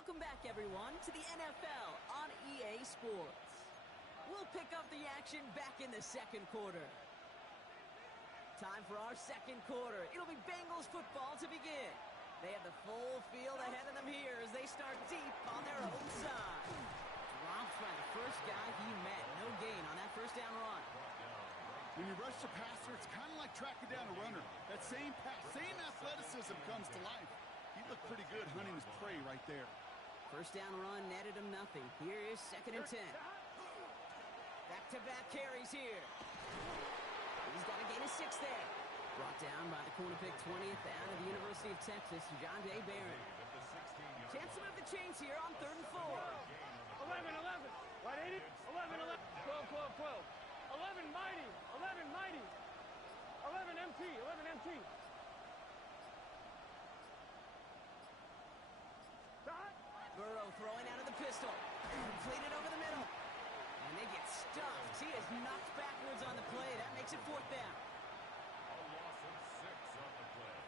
Welcome back, everyone, to the NFL on EA Sports. We'll pick up the action back in the second quarter. Time for our second quarter. It'll be Bengals football to begin. They have the full field ahead of them here as they start deep on their own side. Dropped by the first guy he met. No gain on that first down run. When you rush the passer, it's kind of like tracking down a runner. That same pass, same athleticism comes to life. He looked pretty good hunting his prey right there. First down run netted him nothing. Here is 2nd and 10. Back-to-back carries here. He's got to gain a 6 there. Brought down by the corner pick 20th out of the University of Texas, John Day Barron. Chance to move the chains here on 3rd and 4. 11, 11. Wide 80. 11, 11. 12, 12, 12. 11 mighty. 11 mighty. 11 MT. 11 MT. Burrow throwing out of the pistol. Completed over the middle. And they get stuffed. He is knocked backwards on the play. That makes it 4th down. A loss of 6 on the play.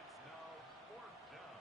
It's now 4th down.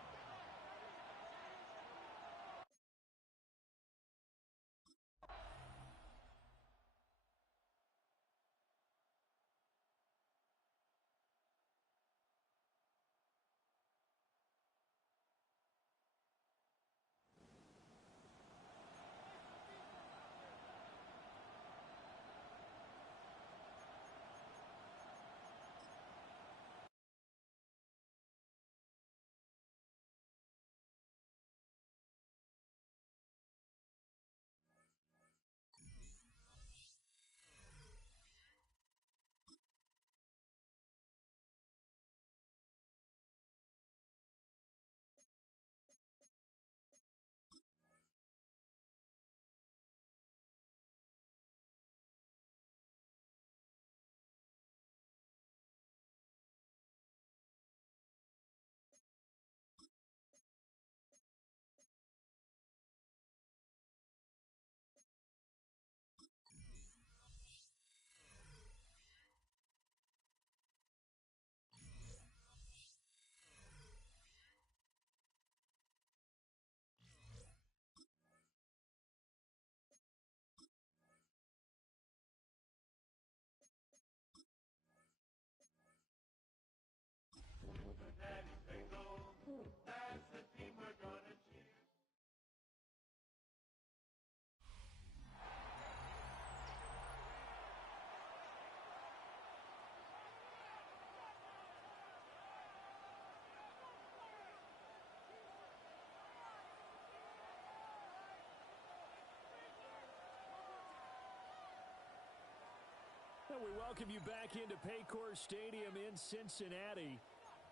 And we welcome you back into Paycor Stadium in Cincinnati.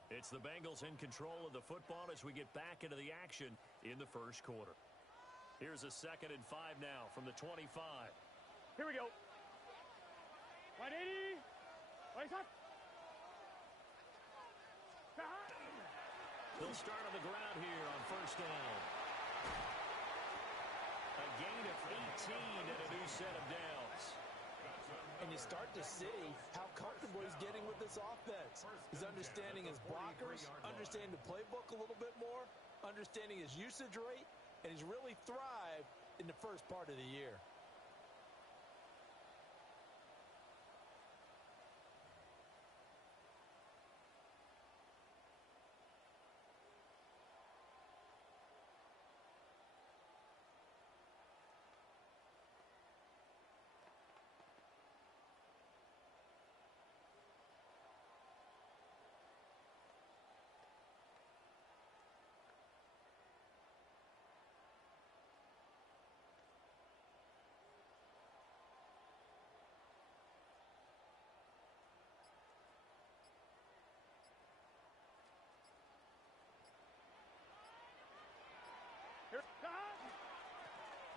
It's the Bengals in control of the football as we get back into the action in the first quarter. Here's a 2nd and 5 now from the 25. Here we go. Wide 80. Wide top. They'll start on the ground here on first down. A gain of 18 and a new set of downs. And you start to see how comfortable he's getting with this offense. He's understanding his blockers, understanding the playbook a little bit more, understanding his usage rate, and he's really thrived in the first part of the year.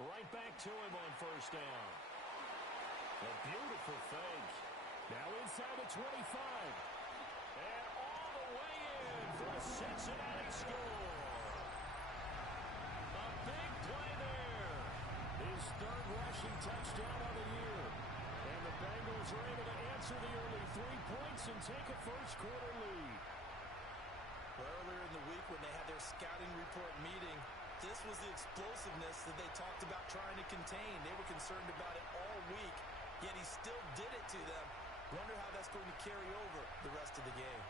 Right back to him on first down. A beautiful fake. Now inside the 25. And all the way in for a Cincinnati score. A big play there. His 3rd rushing touchdown of the year. And the Bengals are able to answer the early 3 points and take a first quarter lead. Earlier in the week when they had their scouting report meeting, this was the explosiveness that they talked about trying to contain. They were concerned about it all week, yet he still did it to them. Wonder how that's going to carry over the rest of the game.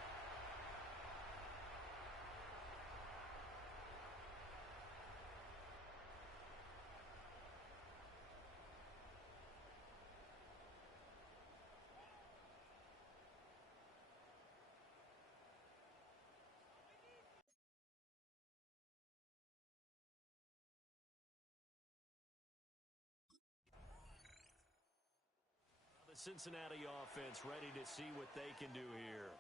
Cincinnati offense ready to see what they can do here.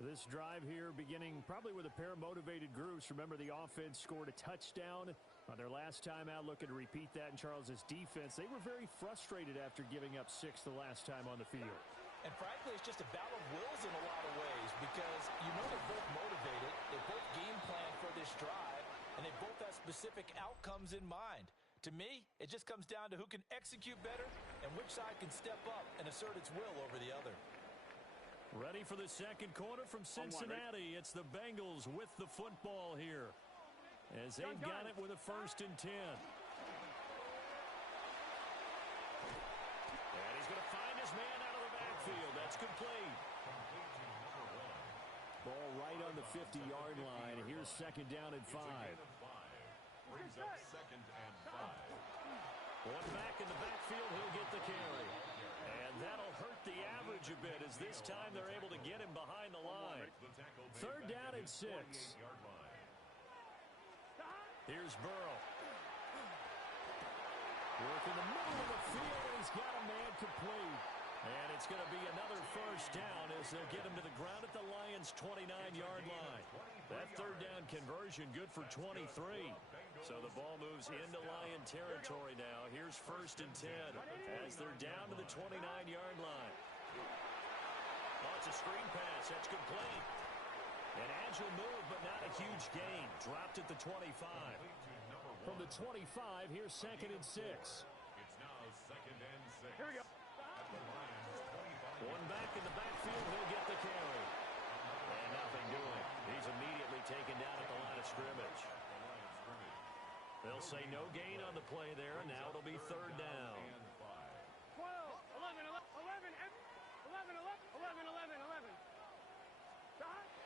This drive here beginning probably with a pair of motivated groups. Remember, the offense scored a touchdown on their last time out. Looking to repeat that in Charles's defense. They were very frustrated after giving up 6 the last time on the field. And frankly, it's just a battle of wills in a lot of ways because you know they're both motivated. They both game plan for this drive, and they both have specific outcomes in mind. To me, it just comes down to who can execute better and which side can step up and assert its will over the other. Ready for the second quarter from Cincinnati. It's the Bengals with the football here as they've got it with a 1st and 10. And he's going to find his man out of the backfield. That's complete. Ball right on the 50-yard line. Here's 2nd down and 5. Brings up 2nd and 5. One back in the backfield, he'll get the carry. And that'll hurt the average a bit as this time they're able to get him behind the line. 3rd down and 6. Here's Burrow. Working the middle of the field, and he's got a man complete. And it's going to be another 1st down as they'll get him to the ground at the Lions' 29-yard line. That 3rd down conversion good for 23. So the ball moves into Lion territory now. Here's 1st and 10 as they're down to the 29-yard line. Oh, it's a screen pass. That's complete. An agile move, but not a huge gain. Dropped at the 25. From the 25, here's 2nd and 6. It's now 2nd and 6. Here we go. At the Lions' 25. One back in the backfield, he'll get the carry. And nothing doing. He's immediately taken down at the line of scrimmage. They'll say no gain on the play there. Now it'll be 3rd down. 12, 11, 11, 11, 11, 11, 11, 11.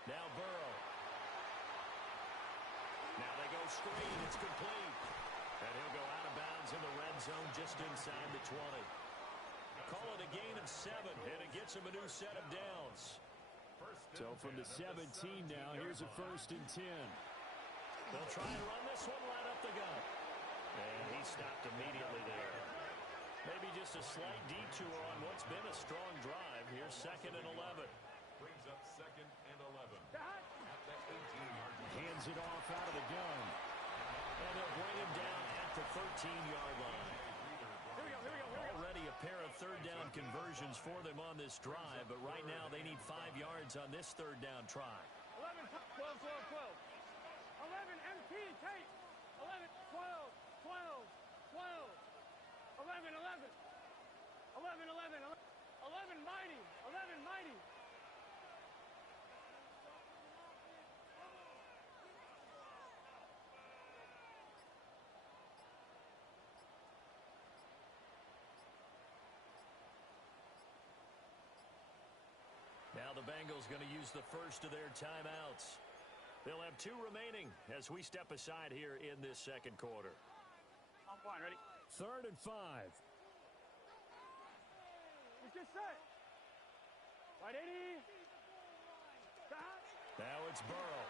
Now Burrow. Now they go screen. It's complete. And he'll go out of bounds in the red zone just inside the 20. Call it a gain of 7, and it gets him a new set of downs. So from the 17 now, here's a 1st and 10. They'll try and run this one right up the gut. And he stopped immediately there. Maybe just a slight detour on what's been a strong drive. Here's 2nd and 11. Brings up 2nd and 11. At the 18-yard line. Hands it off out of the gun. And they'll bring him down at the 13-yard line. Already a pair of 3rd down conversions for them on this drive, but right now they need 5 yards on this 3rd down try. 11, 12, 12, 12. 11, MP, take. 11, 12, 12, 12. 11, 11. 11, 11, 11, mighty. 11, mighty. Now the Bengals going to use the first of their timeouts. They'll have 2 remaining as we step aside here in this second quarter. On point, ready? 3rd and 5. It's just set. Right, 80. Now it's Burrow.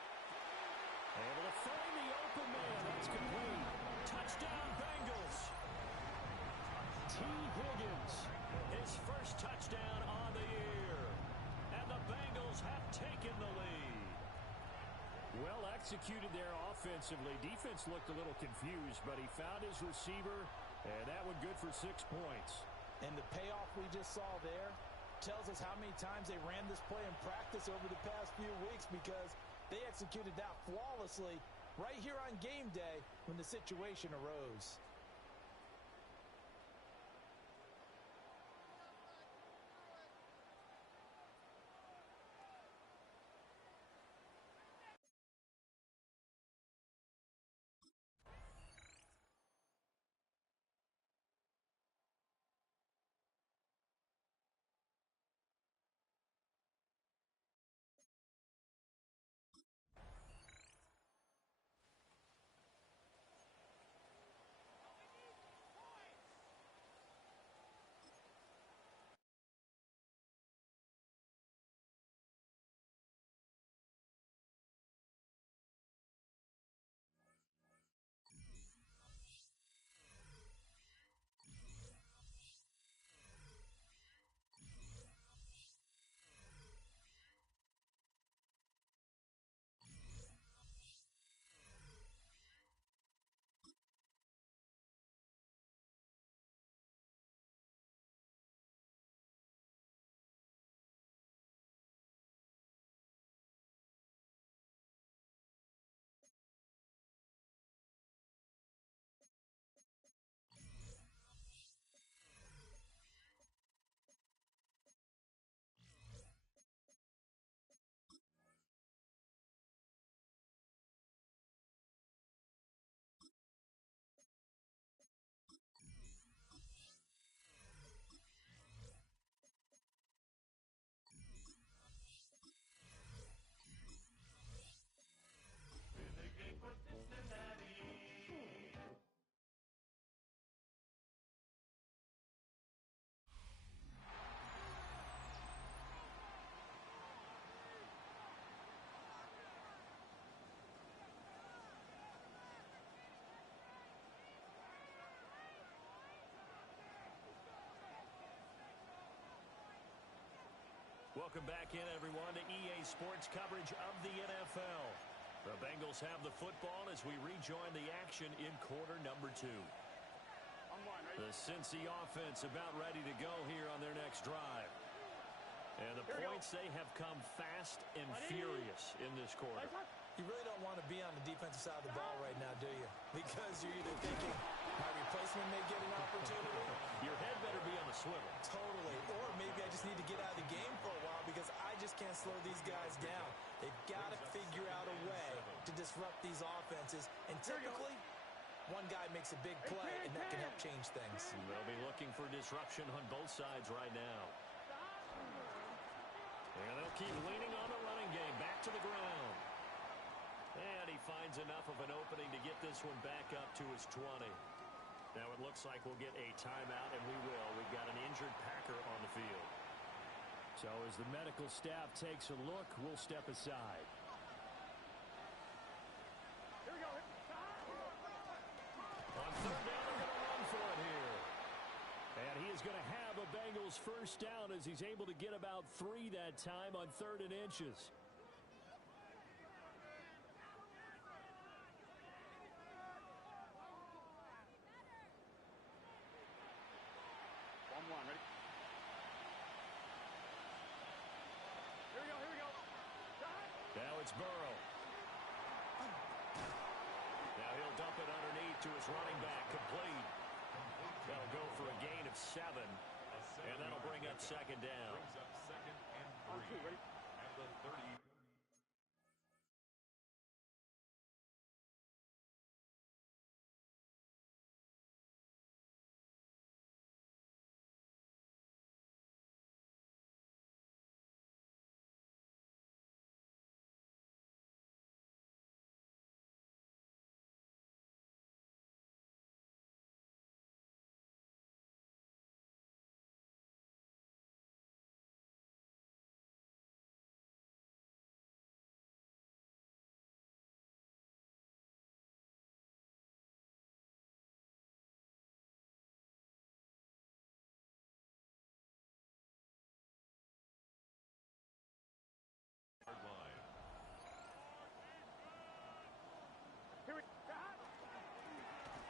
Able to find the open man. That's complete. Touchdown, Bengals. T. Higgins. His first touchdown on the year. And the Bengals have taken the lead. Well executed there offensively. Defense looked a little confused, but he found his receiver, and that one good for 6 points. And the payoff we just saw there tells us how many times they ran this play in practice over the past few weeks because they executed that flawlessly right here on game day when the situation arose. Welcome back in, everyone, to EA Sports coverage of the NFL. The Bengals have the football as we rejoin the action in quarter number 2. The Cincy offense about ready to go here on their next drive. And the points, they have come fast and furious in this quarter. You really don't want to be on the defensive side of the ball right now, do you? Because you're either thinking, my replacement may get an opportunity. Your head better be on the swivel. Totally. Or maybe I just need to get out of the game for a while because I just can't slow these guys down. They've got to figure out a way to disrupt these offenses. And typically, one guy makes a big play, and that can help change things. They'll be looking for disruption on both sides right now. And they'll keep leaning on the running game. Back to the ground. And he finds enough of an opening to get this one back up to his 20. Now it looks like we'll get a timeout, and we will. We've got an injured Packer on the field. So as the medical staff takes a look, we'll step aside. Here we go. On third down, they're going to run for it here. And he is going to have a Bengals first down as he's able to get about 3 that time on 3rd and inches. Ready? Here we go. Now it's Burrow. Now he'll dump it underneath to his running back, complete. That'll go for a gain of 7, and that'll bring up second down. Brings up second and 3 at the 30.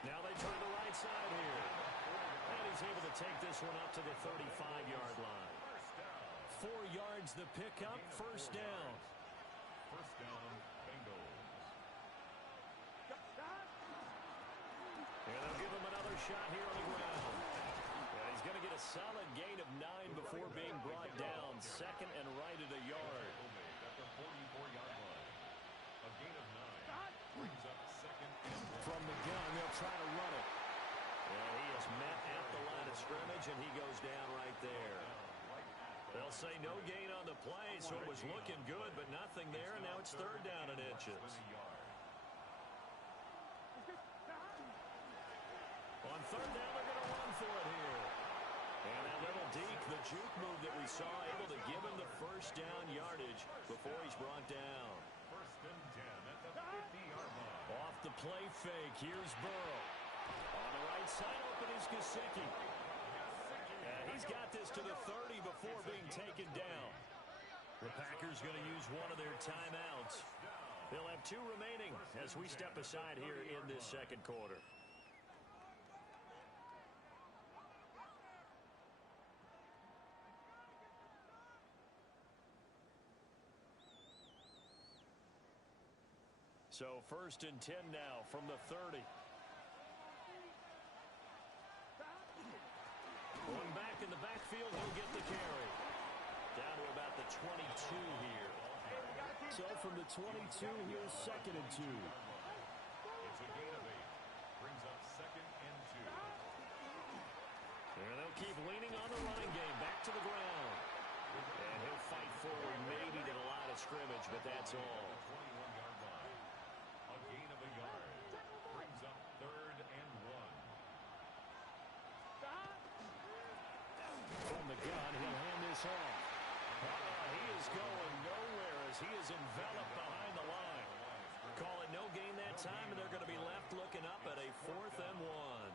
Now they turn the right side here. And he's able to take this one up to the 35-yard line. 4 yards the pickup, first down. First down, Bengals. And they'll give him another shot here on the ground. And he's going to get a solid gain of 9 before being brought down. Second and right at a yard. At the 44-yard line. A gain of 9 brings up second and 1. From the gun, they'll try to run it. And he is met at the line of scrimmage, and he goes down right there. They'll say no gain on the play, so it was looking good, but nothing there, and now it's third down and inches. On third down, they're going to run for it here. And that little deke, the juke move that we saw, able to give him the first down yardage before he's brought down. First and 10 at the 50-yard line. Off the play fake, here's Burrow. On the right side, open is Gesicki. And he's got this to the 30 before being taken down. The Packers going to use one of their timeouts. They'll have 2 remaining as we step aside here in this second quarter. So first and 10 now from the 30. One back in the backfield, he'll get the carry. Down to about the 22 here. So from the 22, here's second and 2. It's a gain of 8. Brings up second and 2. And they'll keep leaning on the running game. Back to the ground. And he'll fight forward maybe to the line of scrimmage, but that's all. 21-yard line. A gain of a yard. Brings up third and 1. From the gun, he'll hand this off. He is going nowhere as he is enveloped behind the line. Call it no gain that time, and they're going to be left looking up at a 4th and 1.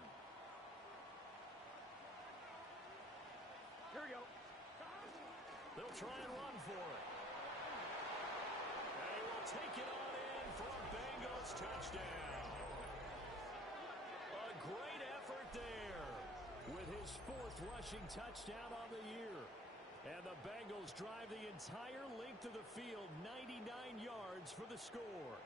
Here we go. They'll try and run for it. And he will take it on in for a Bengals touchdown. A great effort there with his 4th rushing touchdown on the year. And the Bengals drive the entire length of the field, 99 yards for the score.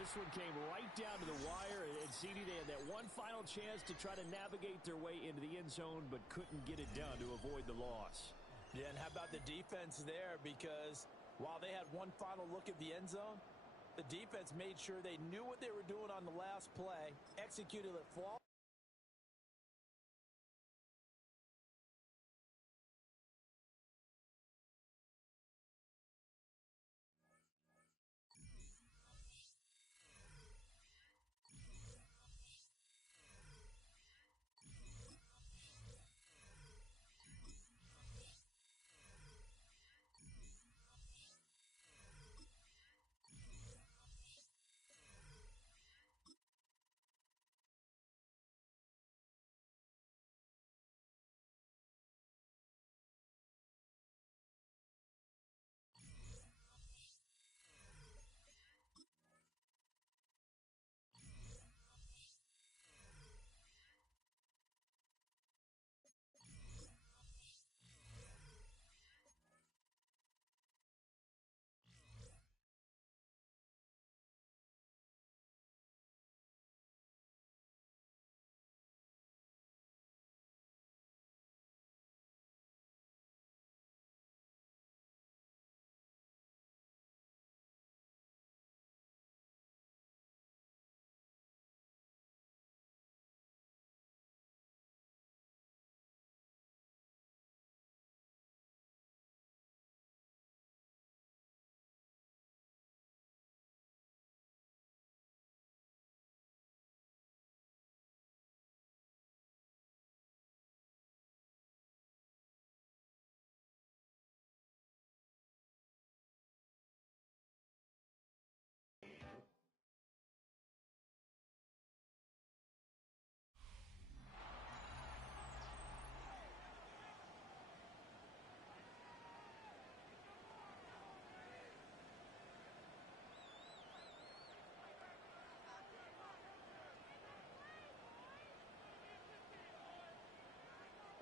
This one came right down to the wire, and CD, they had that one final chance to try to navigate their way into the end zone, but couldn't get it done to avoid the loss. Yeah, and how about the defense there? Because while they had one final look at the end zone, the defense made sure they knew what they were doing on the last play, executed it flawlessly.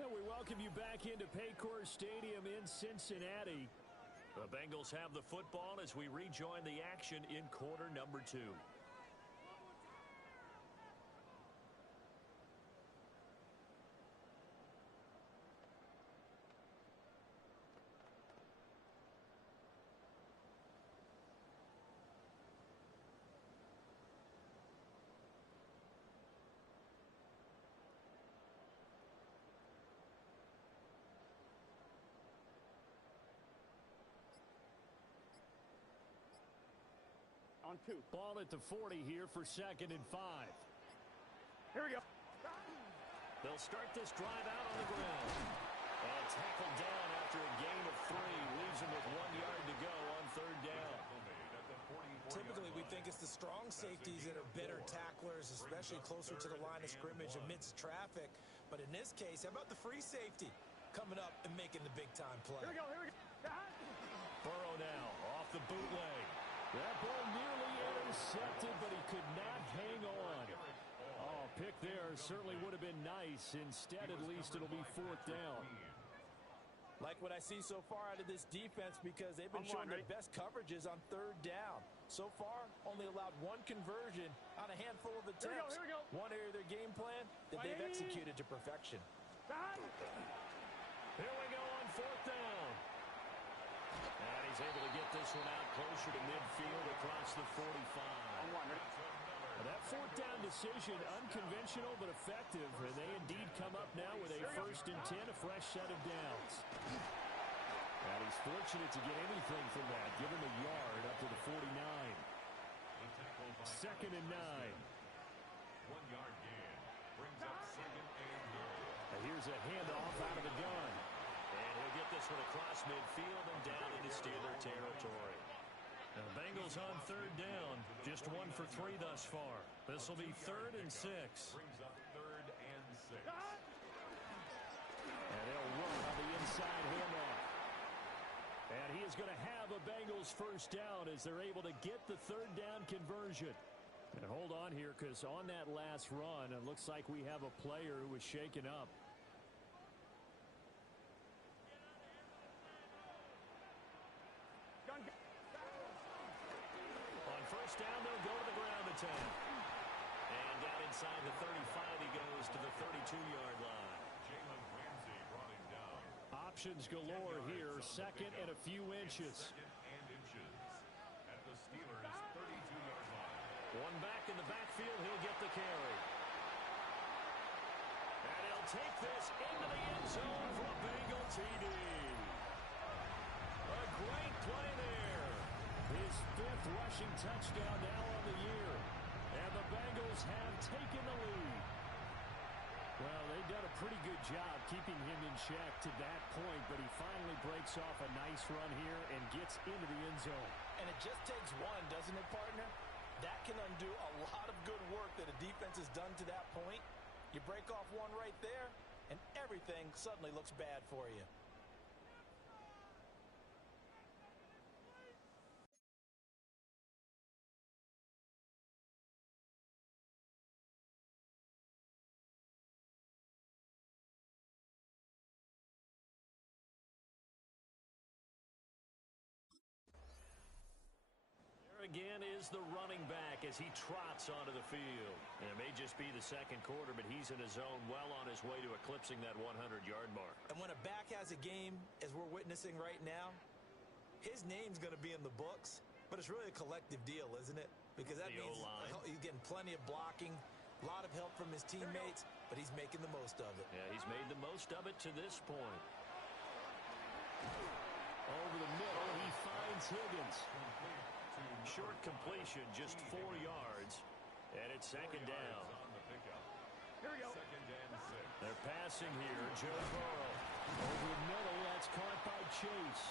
We welcome you back into Paycor Stadium in Cincinnati. The Bengals have the football as we rejoin the action in quarter number 2. On 2. Ball at the 40 here for 2nd and 5. Here we go. They'll start this drive out on the ground. And tackled down after a gain of 3. Leaves him with 1 yard to go on 3rd down. Typically, we think it's the strong safeties that are better tacklers, especially closer to the line of scrimmage amidst traffic. But in this case, how about the free safety coming up and making the big-time play? Here we go. Burrow now off the bootleg. That ball nearly intercepted, but he could not hang on. Oh, pick there certainly would have been nice. Instead, at least it'll be 4th down. Like what I see so far out of this defense, because they've been showing their best coverages on 3rd down. So far, only allowed 1 conversion on a handful of attempts. Here we go. One area of their game plan that they've executed to perfection. Here we go on fourth down. And he's able to get this one out closer to midfield across the 45. That fourth down decision, unconventional but effective, and they indeed come up now with a 1st and 10, a fresh set of downs. And he's fortunate to get anything from that. Give him a yard up to the 49. 2nd and 9. 1 yard gain brings up 2nd and 9. And here's a handoff out of the gun. And he'll get this one across midfield and down into Steeler territory. The Bengals on 3rd down. Just 1 for 3 thus far. This will be 3rd and 6. Brings up 3rd and 6. And they'll run on the inside handoff. And he is going to have a Bengals 1st down as they're able to get the 3rd down conversion. And hold on here, because on that last run, it looks like we have a player who was shaken up. On 1st down, they'll go to the ground attack. And down inside the 35, he goes to the 32-yard line. Jalen Ramsey brought him down. Options galore here, 2nd and a few inches. 2nd and inches at the Steelers' 32-yard line. One back in the backfield, he'll get the carry. And he'll take this into the end zone for a Bengal TD. A great play there. His 5th rushing touchdown now on the year. And the Bengals have taken the lead. Well, they've done a pretty good job keeping him in check to that point, but he finally breaks off a nice run here and gets into the end zone. And it just takes one, doesn't it, partner? That can undo a lot of good work that a defense has done to that point. You break off one right there, and everything suddenly looks bad for you. Again is the running back as he trots onto the field. And it may just be the 2nd quarter, but he's in his zone well on his way to eclipsing that 100-yard mark. And when a back has a game, as we're witnessing right now, his name's going to be in the books, but it's really a collective deal, isn't it? Because that means he's getting plenty of blocking, a lot of help from his teammates, but he's making the most of it. Yeah, he's made the most of it to this point. Over the middle, he finds Higgins. Short completion, just 4 yards, and it's 2nd down. Here we go. 2nd and 6. They're passing here. Joe Burrow over the middle. That's caught by Chase.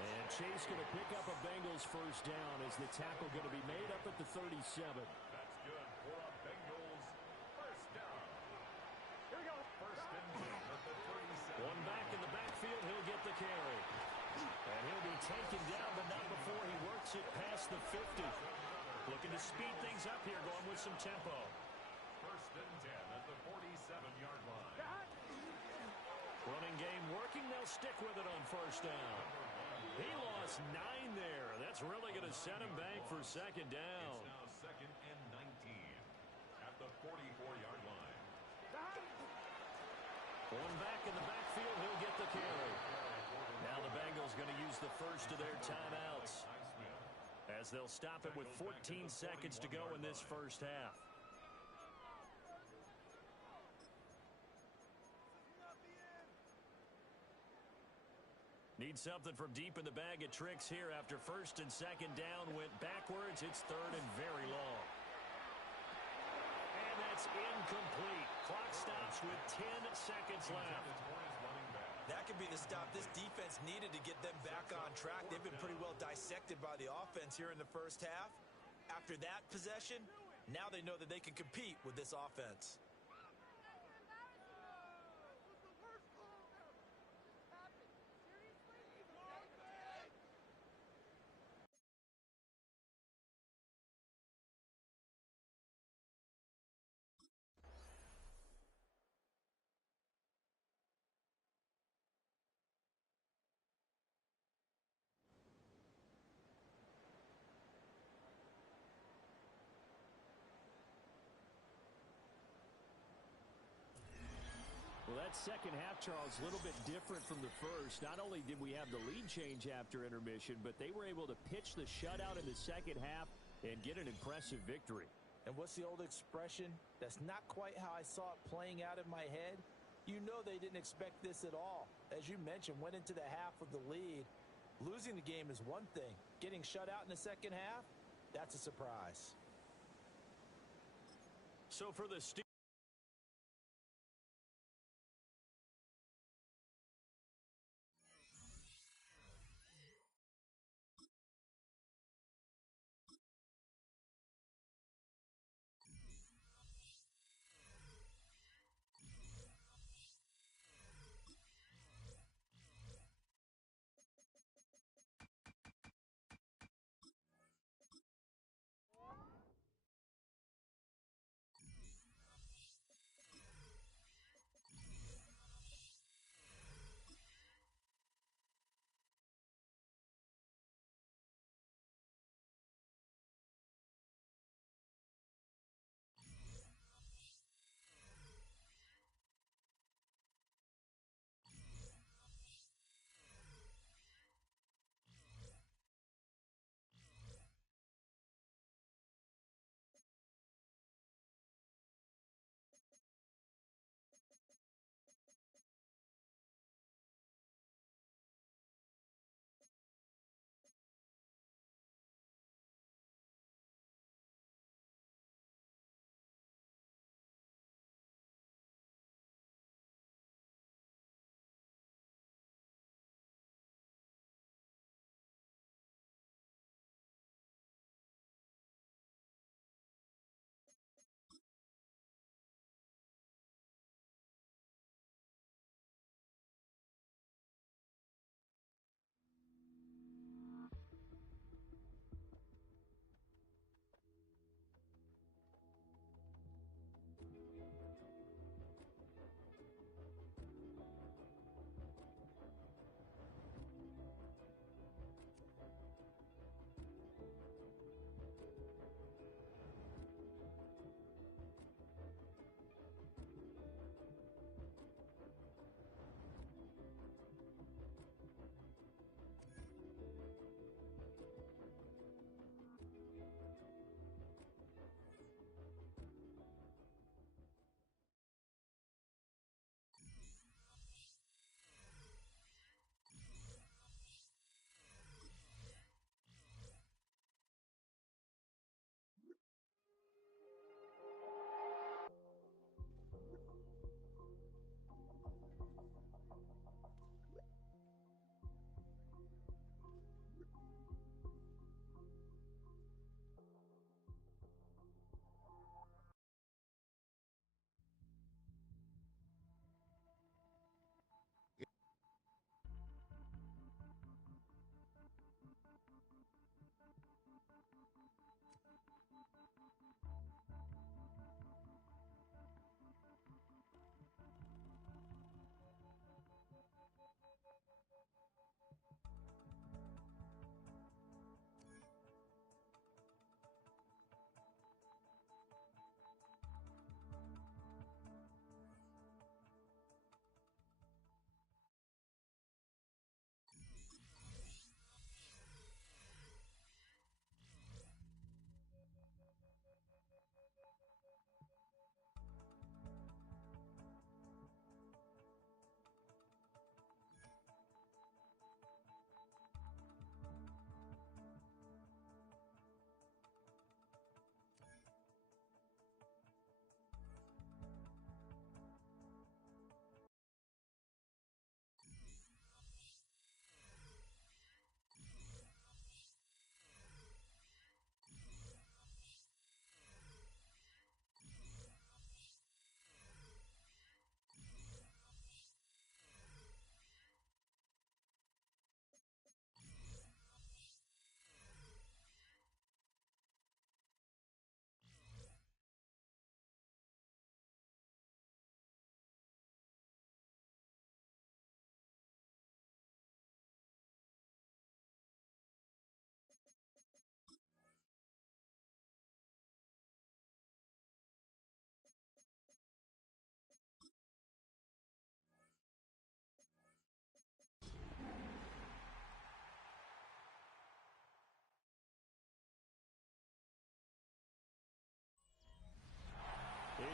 And Chase going to pick up a Bengals 1st down as the tackle going to be made up at the 37. That's good for a Bengals 1st down. Here we go. 1st and 10 at the 37. One back in the backfield. He'll get the carry. And he'll be taken down, but not before he works it past the 50. Looking to speed things up here, going with some tempo. 1st and 10 at the 47-yard line. Running game working. They'll stick with it on 1st down. He lost 9 there. That's really going to set him back for 2nd down. It's now 2nd and 19 at the 44-yard line. One back in the backfield. He'll get the carry. Now the Bengals going to use the first of their timeouts as they'll stop it with 14 seconds to go in this 1st half. Need something from deep in the bag of tricks here after 1st and 2nd down went backwards. It's 3rd and very long. And that's incomplete. Clock stops with 10 seconds left. That could be the stop this defense needed to get them back on track. They've been pretty well dissected by the offense here in the 1st half. After that possession, now they know that they can compete with this offense. that second half, Charles, a little bit different from the first. Not only did we have the lead change after intermission, but they were able to pitch the shutout in the second half and get an impressive victory. And what's the old expression? That's not quite how I saw it playing out in my head. You know they didn't expect this at all. As you mentioned, went into the half with the lead. Losing the game is one thing. Getting shut out in the second half, that's a surprise. So for the Steelers,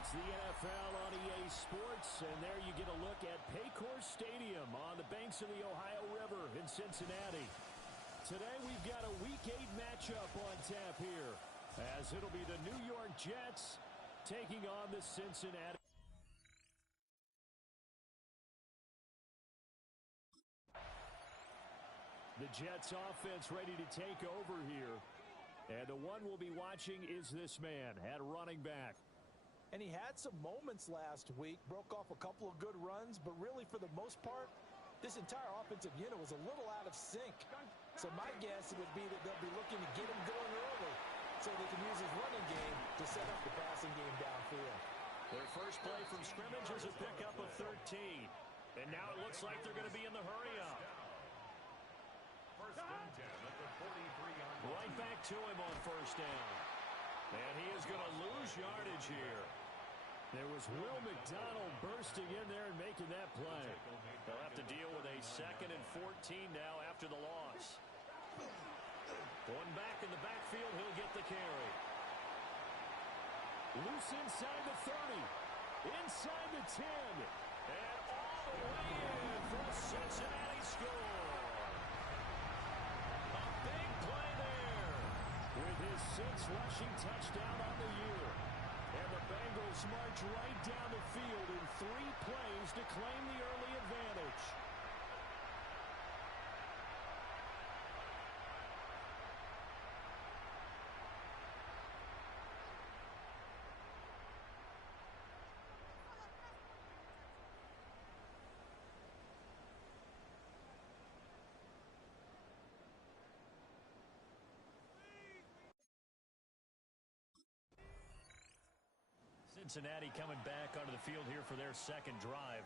It's the NFL on EA Sports, and there you get a look at Paycor Stadium on the banks of the Ohio River in Cincinnati. Today we've got a Week 8 matchup on tap here, as it'll be the New York Jets taking on the Cincinnati. The Jets offense ready to take over here. And the one we'll be watching is this man at running back. And he had some moments last week, broke off a couple of good runs, but really for the most part, this entire offensive unit was a little out of sync. So my guess would be that they'll be looking to get him going early so they can use his running game to set up the passing game downfield. Their first play from scrimmage is a pickup of 13. And now it looks like they're going to be in the hurry-up. First and 10 at the 43-yard line. Right back to him on first down. And he is going to lose yardage here. There was Will McDonald bursting in there and making that play. They'll have to deal with a 2nd and 14 now after the loss. One back in the backfield, he'll get the carry. Loose inside the 30. Inside the 10. And all the way in for a Cincinnati score. A big play there. With his 6th rushing touchdown on the year. And the Bengals march right down the field in 3 plays to claim the early advantage. Cincinnati coming back onto the field here for their second drive.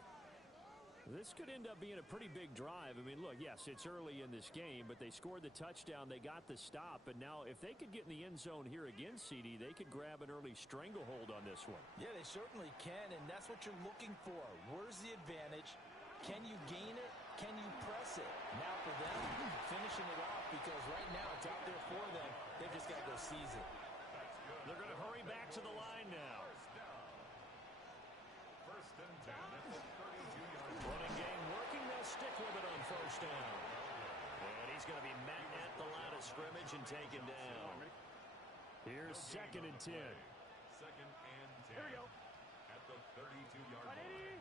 This could end up being a pretty big drive. I mean, look, yes, it's early in this game, but they scored the touchdown. They got the stop. And now if they could get in the end zone here again, CD, they could grab an early stranglehold on this one. Yeah, they certainly can, and that's what you're looking for. Where's the advantage? Can you gain it? Can you press it? Now for them, finishing it off, because right now it's out there for them. They've just got to go seize it. They're going to hurry back to the line now. First and 10 at the 32-yard line. Running game working. They'll stick with it on first down. And he's going to be met at the line of scrimmage and taken down. Here's 2nd and 10. Second and 10. Here we go. At the 32-yard line.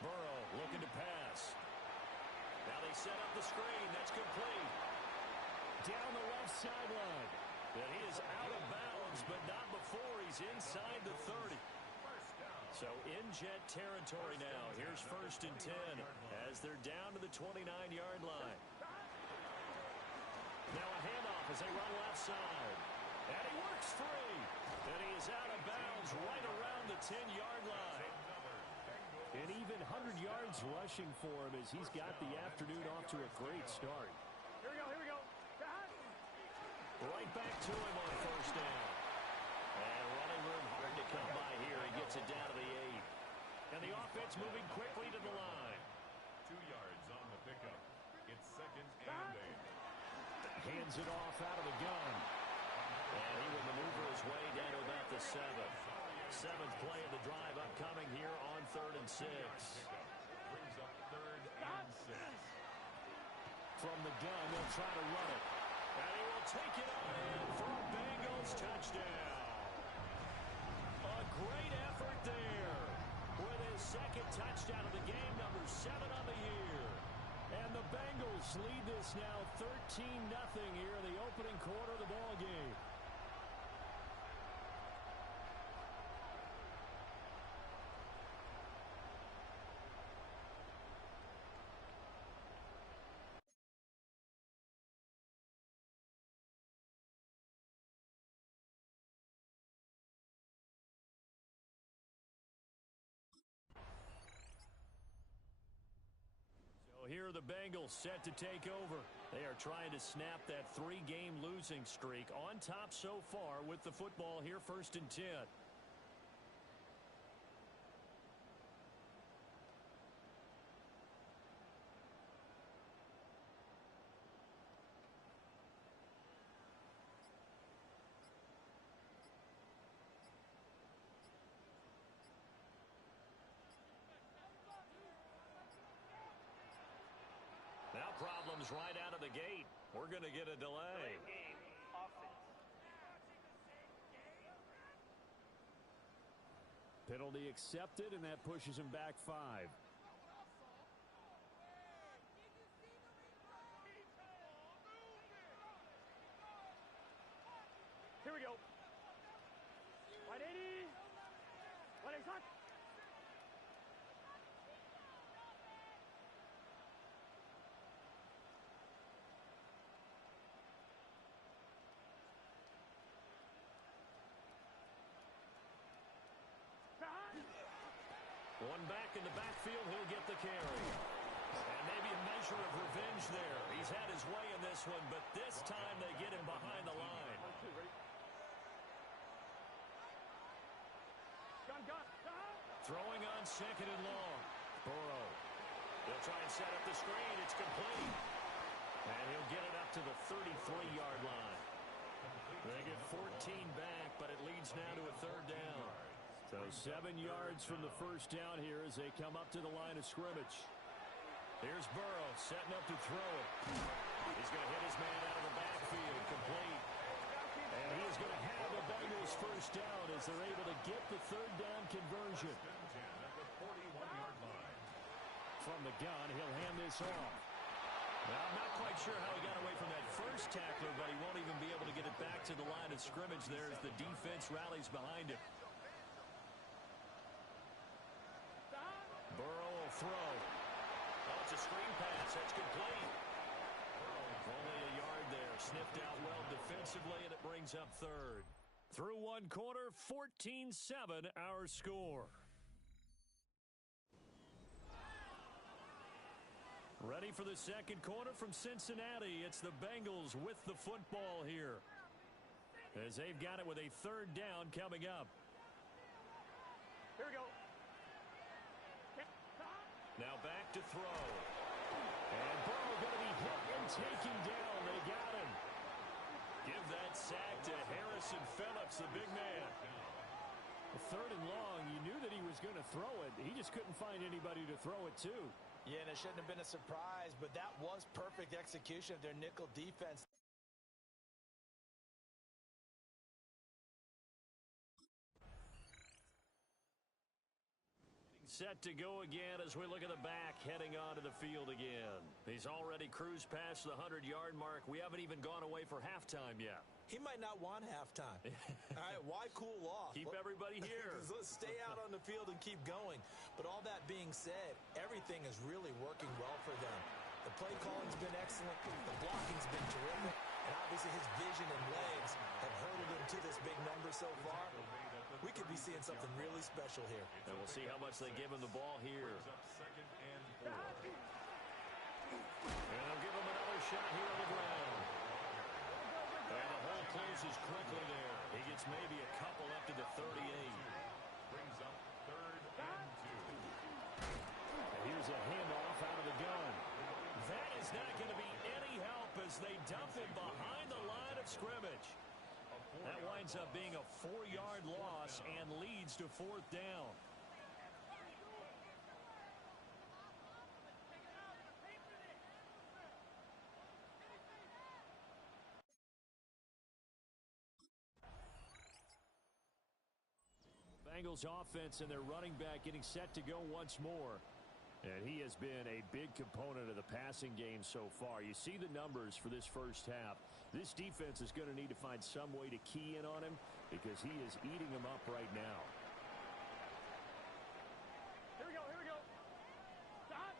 Burrow looking to pass. Now they set up the screen. That's complete. Down the left sideline. And he is out of bounds, but not before he's inside the 30. So in Jet territory now. Here's 1st and 10 as they're down to the 29-yard line. Now a handoff as they run left side. And he works free. And he is out of bounds right around the 10-yard line. And even 100 yards rushing for him as he's got the afternoon off to a great start. Here we go, here we go. Right back to him on first down. And running room hard to come by here. He gets it down to the 8. And the offense moving quickly to the line. 2 yards on the pickup. It's 2nd and 8. Hands it off out of the gun. And he will maneuver his way down to about the 7th. 7th play of the drive upcoming here on 3rd and 6. Brings up 3rd and 6. From the gun, they'll try to run it. And he will take it on in for a Bengals touchdown. A great effort there with his 2nd touchdown of the game, number 7 on the year. And the Bengals lead this now 13-0 here in the opening quarter of the ball game. Here are the Bengals set to take over. They are trying to snap that 3-game losing streak. On top so far with the football here, 1st and 10. problems right out of the gate. We're going to get a delay. Penalty accepted, and that pushes him back 5. Here we go. Right 80. Right 80. One back in the backfield, he'll get the carry. And maybe a measure of revenge there. He's had his way in this one, but this time they get him behind the line. Throwing on 2nd and long. Burrow. He'll try and set up the screen. It's complete. And he'll get it up to the 33-yard line. They get 14 back, but it leads now to a 3rd down. So 7 yards from the first down here as they come up to the line of scrimmage. Here's Burrow setting up to throw it. He's going to hit his man out of the backfield, complete. And he is going to have the Bengals first down as they're able to get the 3rd down conversion. From the gun, he'll hand this off. Well, I'm not quite sure how he got away from that first tackler, but he won't even be able to get it back to the line of scrimmage there as the defense rallies behind him. Burrow will throw. Oh, it's a screen pass. That's complete. Only a yard there. Sniffed out well defensively, and it brings up 3rd. Through one quarter, 14-7 our score. Ready for the second quarter from Cincinnati. It's the Bengals with the football here, as they've got it with a 3rd down coming up. Here we go. Now back to throw. And Burrow going to be hit and taken down. They got him. Give that sack to Harrison Phillips, the big man. 3rd and long, you knew that he was going to throw it. He just couldn't find anybody to throw it to. Yeah, and it shouldn't have been a surprise, but that was perfect execution of their nickel defense. Set to go again as we look at the back heading onto the field again. He's already cruised past the 100-yard mark. We haven't even gone away for halftime yet. He might not want halftime. All right, why cool off? Keep everybody here. Let's stay out on the field and keep going. But all that being said, everything is really working well for them. The play calling's been excellent. The blocking's been terrific. And obviously his vision and legs have herded him to this big number so far. We could be seeing something really special here. And we'll see how much they give him the ball here. And they'll give him another shot here on the ground. And the hole closes quickly there. He gets maybe a couple up to the 38. Brings up 3rd and 2. And here's a handoff out of the gun. That is not going to be any help as they dump him behind the line of scrimmage. That winds up being a 4-yard loss and leads to 4th down. Bengals offense and their running back getting set to go once more. And he has been a big component of the passing game so far. You see the numbers for this first half. This defense is going to need to find some way to key in on him because he is eating them up right now. Here we go. Here we go. Stop.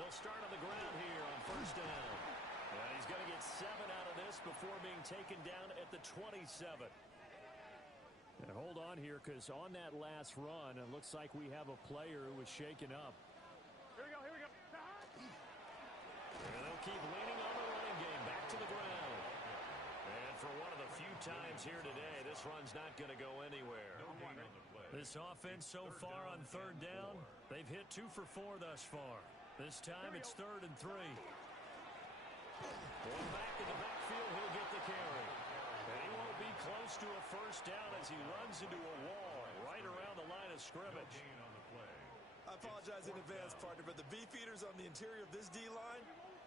They'll start on the ground here on 1st down. And he's going to get 7 out of this before being taken down at the 27. And hold on here, because on that last run, it looks like we have a player who was shaken up. Here we go. Here we go. And they'll keep leaning on the running game. Back to the ground. And for one of the few times here today, this run's not going to go anywhere. This offense so far on 3rd down, they've hit 2 for 4 thus far. This time it's 3rd and 3. Going back in the backfield, he'll get the carry. And he won't be close to a first down as he runs into a wall right around the line of scrimmage. I apologize in advance, partner, but the beef eaters on the interior of this D-line,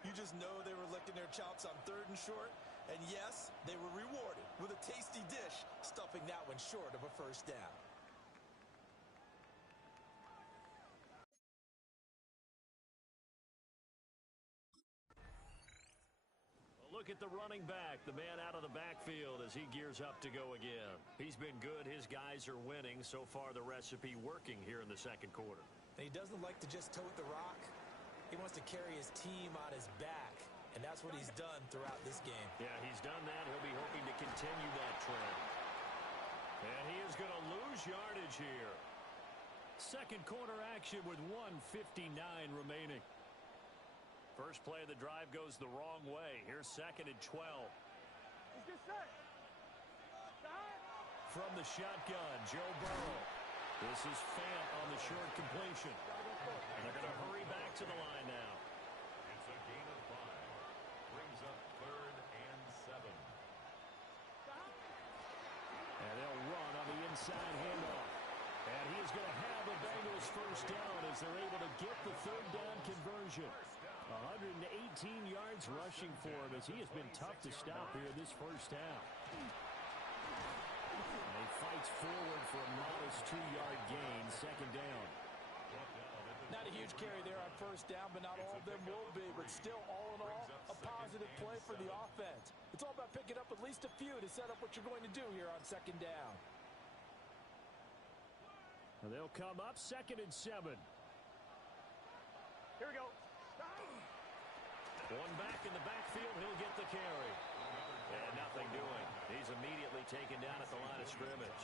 You just know they were licking their chops on 3rd and short. And yes, they were rewarded with a tasty dish, stuffing that one short of a first down. Look at the running back, the man out of the backfield as he gears up to go again. He's been good. His guys are winning. So far, the recipe working here in the second quarter. And he doesn't like to just tote the rock. He wants to carry his team on his back, and that's what he's done throughout this game. Yeah, he's done that. He'll be hoping to continue that trend. And he is going to lose yardage here. Second quarter action with 1:59 remaining. First play of the drive goes the wrong way. Here's 2nd and 12. Let's get set. Start. From the shotgun, Joe Burrow. This is Fant on the short completion. And they're going to hurry back to the line now. It's a gain of 5. Brings up 3rd and 7. And they'll run on the inside handoff. And he is going to have the Bengals first down as they're able to get the 3rd down conversion. 118 yards rushing for him as he has been tough to stop here this first half. And he fights forward for a modest 2-yard gain, 2nd down. Not a huge carry there on first down, but not all of them will be. But still, all in all, a positive play for the offense. It's all about picking up at least a few to set up what you're going to do here on 2nd down. And they'll come up 2nd and 7. Here we go. One back in the backfield, he'll get the carry. And nothing doing. He's immediately taken down at the line of scrimmage.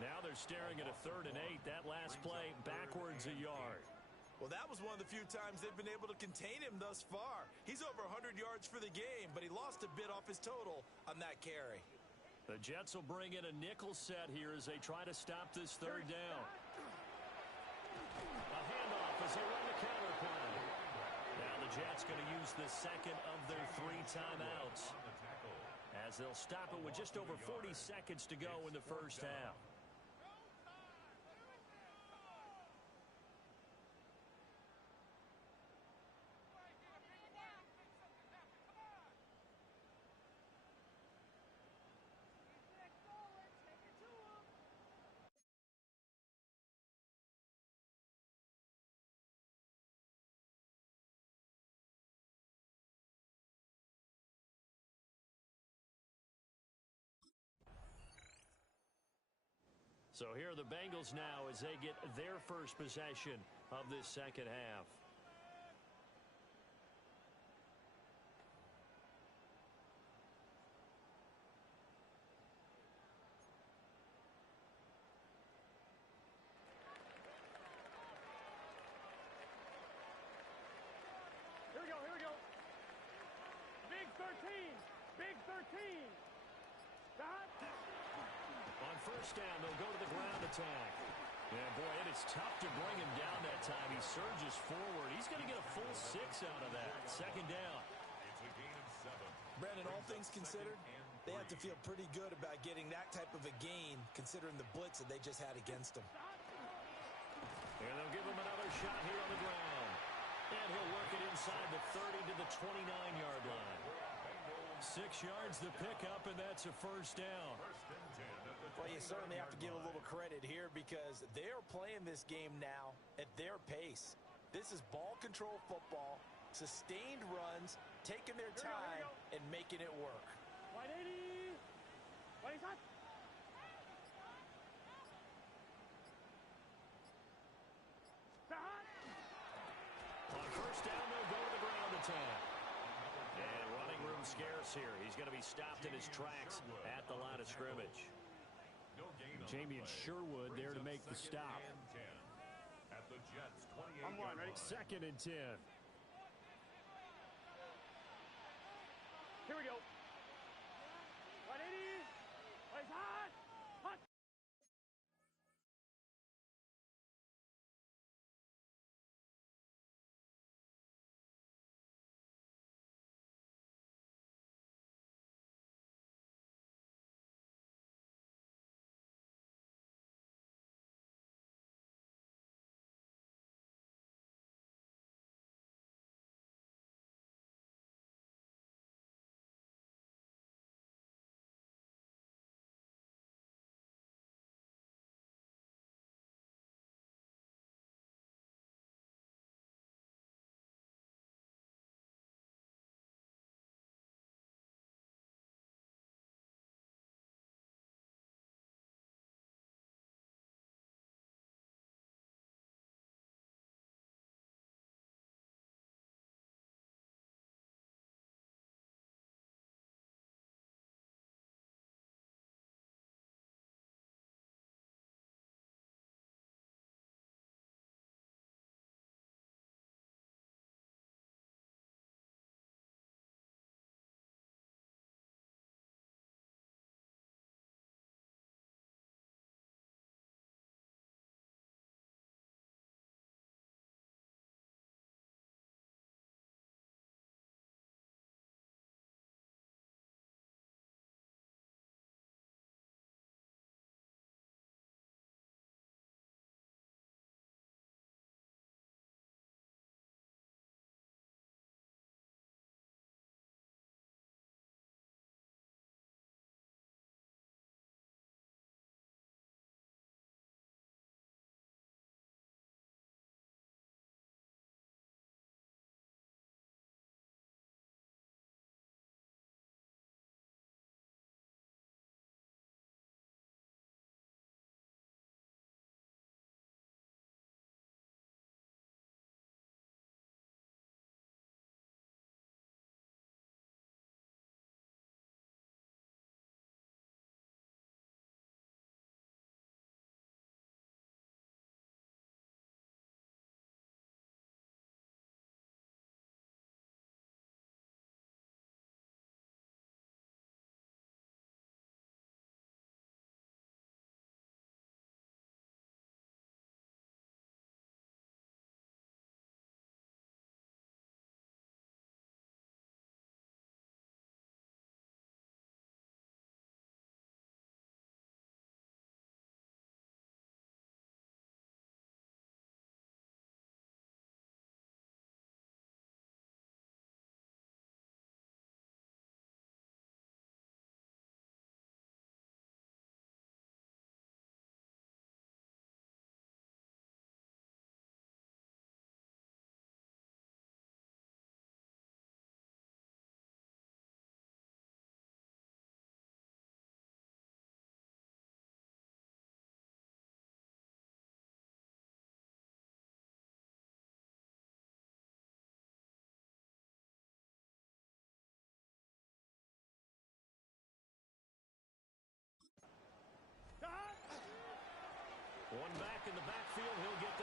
Now they're staring at a 3rd and 8. That last play, backwards a yard. Well, that was one of the few times they've been able to contain him thus far. He's over 100 yards for the game, but he lost a bit off his total on that carry. The Jets will bring in a nickel set here as they try to stop this 3rd down. A handoff as they run the counter play. Now the Jets going to use the 2nd of their 3 timeouts as they'll stop it with just over 40 seconds to go in the first half. So here are the Bengals now as they get their first possession of this second half. Here we go, here we go. Big 13. Big 13. Stop. On first down, they'll go to the ground attack. Yeah, boy, it is tough to bring him down that time. He surges forward. He's going to get a full 6 out of that. 2nd down. It's a gain of 7. Brandon, all things considered, they have to feel pretty good about getting that type of a gain considering the blitz that they just had against them. And they'll give him another shot here on the ground. And he'll work it inside the 30 to the 29-yard line. 6 yards the pickup, and that's a first down. Well, you certainly have to give a little credit here because they're playing this game now at their pace. This is ball control football, sustained runs, taking their time and making it work. 180. 25. Stop. On first down, they'll go to the ground attack. And running room scarce here. He's going to be stopped in his tracks at the line of scrimmage. Jamie and Sherwood there to make the stop. At the Jets 28. I'm one, ready? 2nd and 10. Here we go. 180. Place hot.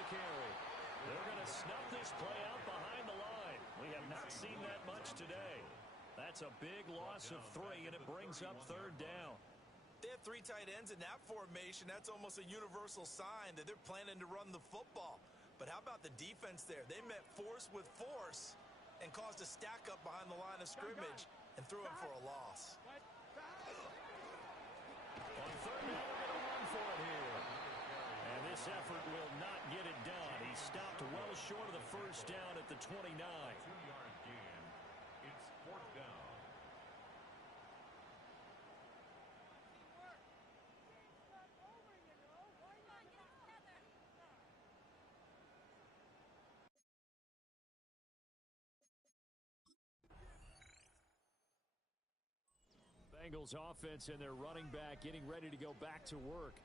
carry. They're going to snuff this play out behind the line. We have not seen that much today. That's a big loss of 3, and it brings up third down. They have 3 tight ends in that formation. That's almost a universal sign that they're planning to run the football. But how about the defense there? They met force with force and caused a stack up behind the line of scrimmage and threw him for a loss. On third down, we're going to run for it here. And this effort will not get it done. He stopped well short of the first down at the 29. 2-yard gain. It's fourth down. Bengals offense and their running back getting ready to go back to work.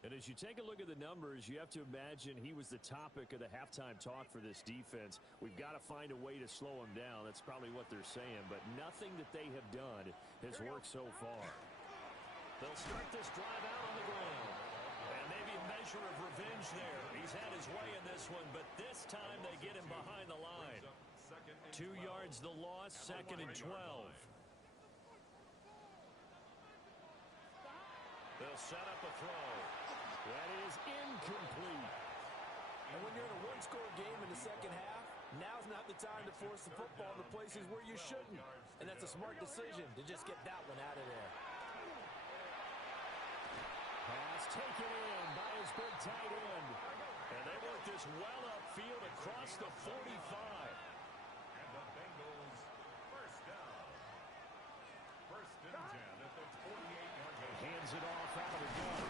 And as you take a look at the numbers, you have to imagine he was the topic of the halftime talk for this defense. We've got to find a way to slow him down. That's probably what they're saying. But nothing that they have done has worked so far. They'll start this drive out on the ground. And maybe a measure of revenge there. He's had his way in this one, but this time they get him behind the line. 2 yards the loss, 2nd and 12. They'll set up a throw. That is incomplete. And when you're in a one-score game in the second half, now's not the time to force the football to places where you shouldn't. And that's a smart decision to just get that one out of there. Pass taken in by his big tight end. And they work this well upfield across the 45. And the Bengals first down. First and 10 at the 48-yard line. Hands it off out of the gun.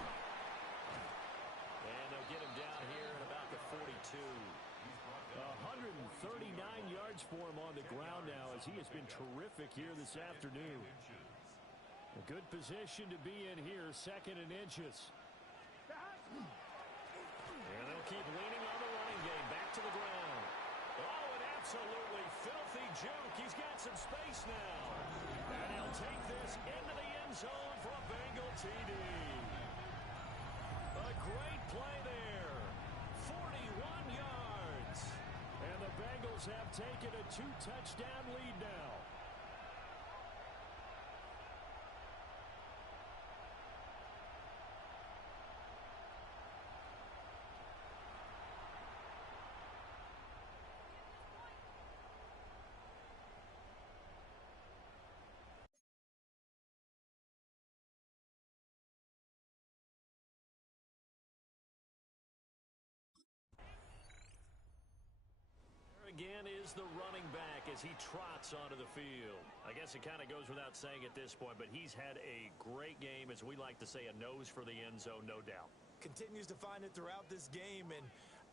And they'll get him down here at about the 42. 139 yards for him on the ground now as he has been terrific here this afternoon. A good position to be in here, 2nd and inches. And they'll keep leaning on the running game. Back to the ground. Oh, an absolutely filthy juke. He's got some space now. And he'll take this into the end zone for a Bengal TD. A great play there. 41 yards. And the Bengals have taken a 2-touchdown lead now. Again is the running back as he trots onto the field. I guess it kind of goes without saying at this point, but he's had a great game, as we like to say, a nose for the end zone, no doubt. Continues to find it throughout this game, and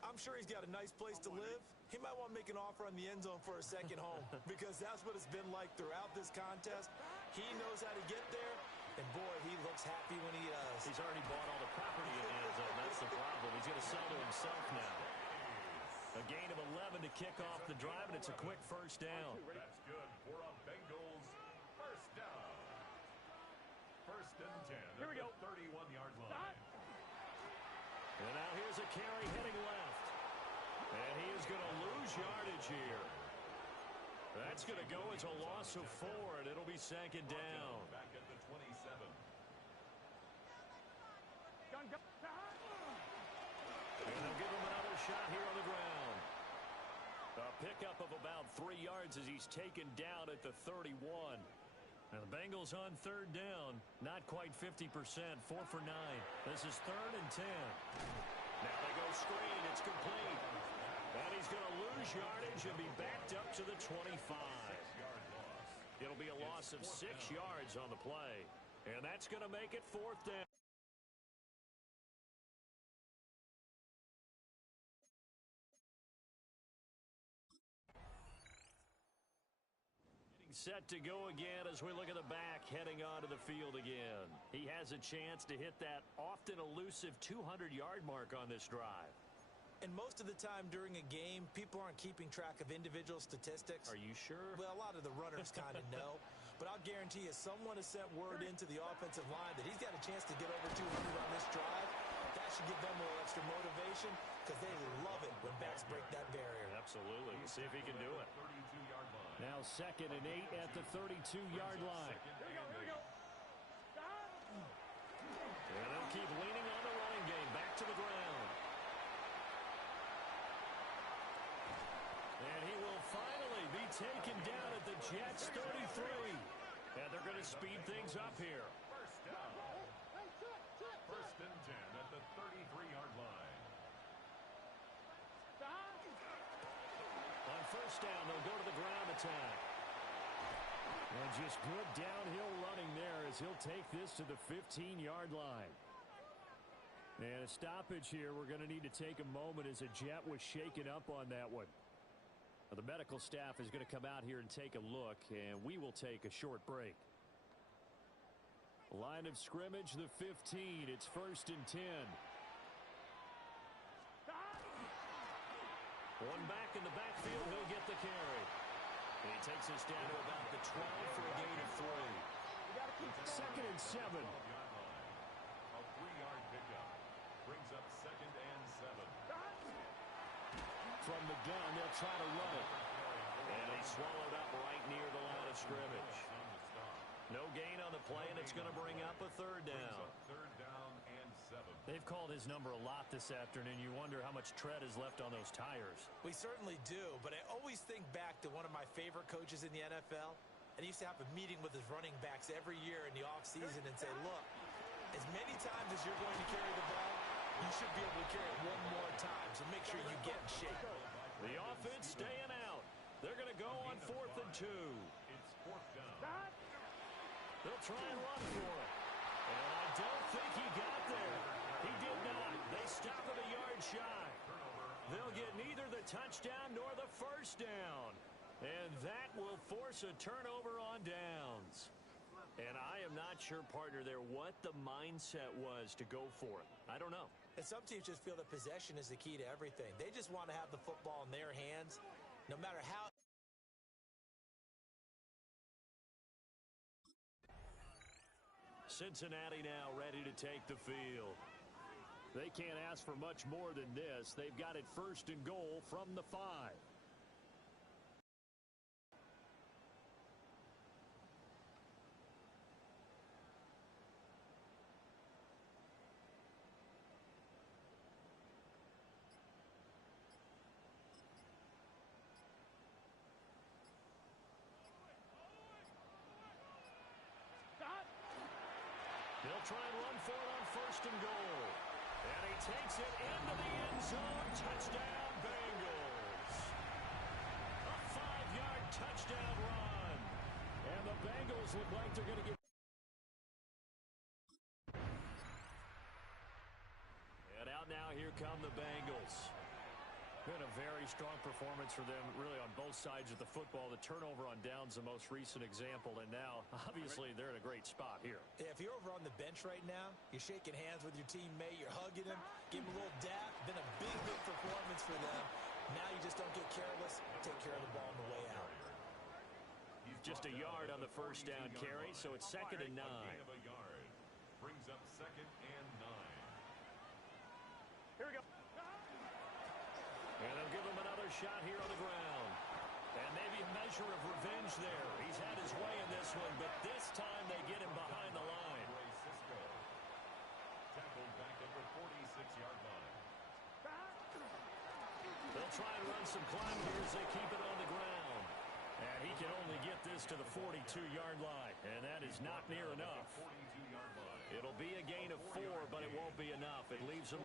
I'm sure he's got a nice place to live. He might want to make an offer on the end zone for a second home because that's what it's been like throughout this contest. He knows how to get there, and boy, he looks happy when he does. He's already bought all the property in the end zone. That's the problem. He's going to sell to himself now. A gain of 11 to kick off the drive, and it's a quick first down. That's good for a Bengals first down. First and 10 Here we go. 31-yard line. And now here's a carry heading left. And he is going to lose yardage here. That's going to go as a loss of 4, and it'll be 2nd down. Back at the 27. Gun. And they'll give him another shot here on the ground. A pickup of about 3 yards as he's taken down at the 31. And the Bengals on third down, not quite 50%, 4 for 9. This is 3rd and 10. Now they go screen, it's complete. And he's going to lose yardage and be backed up to the 25. It'll be a loss of 6 yards on the play. And that's going to make it 4th down. Set to go again as we look at the back heading onto the field again. He has a chance to hit that often elusive 200-yard mark on this drive. And most of the time during a game, people aren't keeping track of individual statistics. Are you sure? Well, a lot of the runners kind of know. But I'll guarantee you someone has sent word into the offensive line that he's got a chance to get over 200 on this drive. That should give them a little extra motivation. because they love it when backs break that barrier. Absolutely. We'll see if he can do it. Now 2nd and 8 at the 32-yard line. Here we go. Stop. And they'll keep leaning on the running game. Back to the ground. And he will finally be taken down at the Jets' 33. And they're going to speed things up here. First down. First and 10 at the 33-yard line. Stop. On first down, they'll go to the ground attack. And just good downhill running there as he'll take this to the 15-yard line. And a stoppage here. We're going to need to take a moment as a Jet was shaken up on that one. Now, the medical staff is going to come out here and take a look, and we will take a short break. Line of scrimmage, the 15. It's 1st and 10. One back in the backfield, he'll get the carry. And he takes us down to about the 12 for a gain of 3. 2nd and 7. A 3-yard pickup brings up 2nd and 7. From the gun, they'll try to run it. And he swallowed up right near the line of scrimmage. No gain on the play, and it's going to bring up a 3rd down. 3rd down and 7. They've called his number a lot this afternoon. You wonder how much tread is left on those tires. We certainly do, but I always think back to one of my favorite coaches in the NFL. And he used to have a meeting with his running backs every year in the offseason and say, look, as many times as you're going to carry the ball, you should be able to carry it one more time, so make sure you get in shape. The offense staying out. They're going to go on 4th and 2. It's 4th down. They'll try and run for it. And I don't think he got there. He did not. They stop him a yard shy. They'll get neither the touchdown nor the 1st down. And that will force a turnover on downs. And I am not sure, partner, there what the mindset was to go for it. I don't know. And some teams just feel that possession is the key to everything. They just want to have the football in their hands, no matter how. Cincinnati now ready to take the field. They can't ask for much more than this. They've got it 1st and goal from the 5. They'll try and run for it on 1st and goal. And he takes it into the end zone. Touchdown, Bengals. A 5-yard touchdown run. And the Bengals look like they're going to get. And out now, here come the Bengals. Been a very strong performance for them, really, on both sides of the football. The turnover on downs, the most recent example, and now, obviously, they're in a great spot here. If you're over on the bench right now, you're shaking hands with your teammate, you're hugging him, give him a little dap. Been a big performance for them. Now you just don't get careless. Take care of the ball on the way out. Just a yard on the 1st down carry, so it's 2nd and 9. Gain of a yard brings up 2nd and 9. Here we go. And they'll give him another shot here on the ground. And maybe a measure of revenge there. He's had his way in this one, but this time they get him behind the line. Tackled back at the 46-yard line. They'll try and run some clock here as they keep it on the ground. And he can only get this to the 42-yard line, and that is not near enough. 42-yard line. It'll be a gain of 4, but it won't be enough. It leaves him.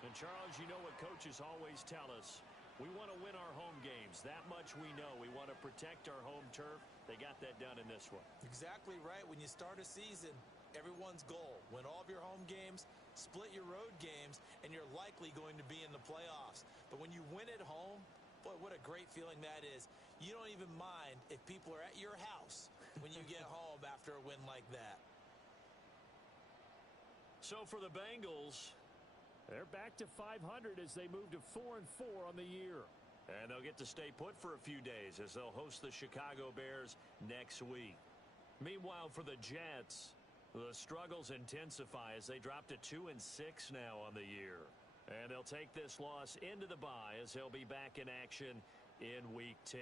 And, Charles, you know what coaches always tell us. We want to win our home games. That much we know. We want to protect our home turf. They got that done in this one. Exactly right. When you start a season, everyone's goal, win all of your home games, split your road games, and you're likely going to be in the playoffs. But when you win at home, boy, what a great feeling that is. You don't even mind if people are at your house when you get home after a win like that. So for the Bengals, they're back to 500 as they move to 4-4 on the year. And they'll get to stay put for a few days as they'll host the Chicago Bears next week. Meanwhile, for the Jets, the struggles intensify as they drop to 2-6 now on the year. And they'll take this loss into the bye as they'll be back in action in Week 10.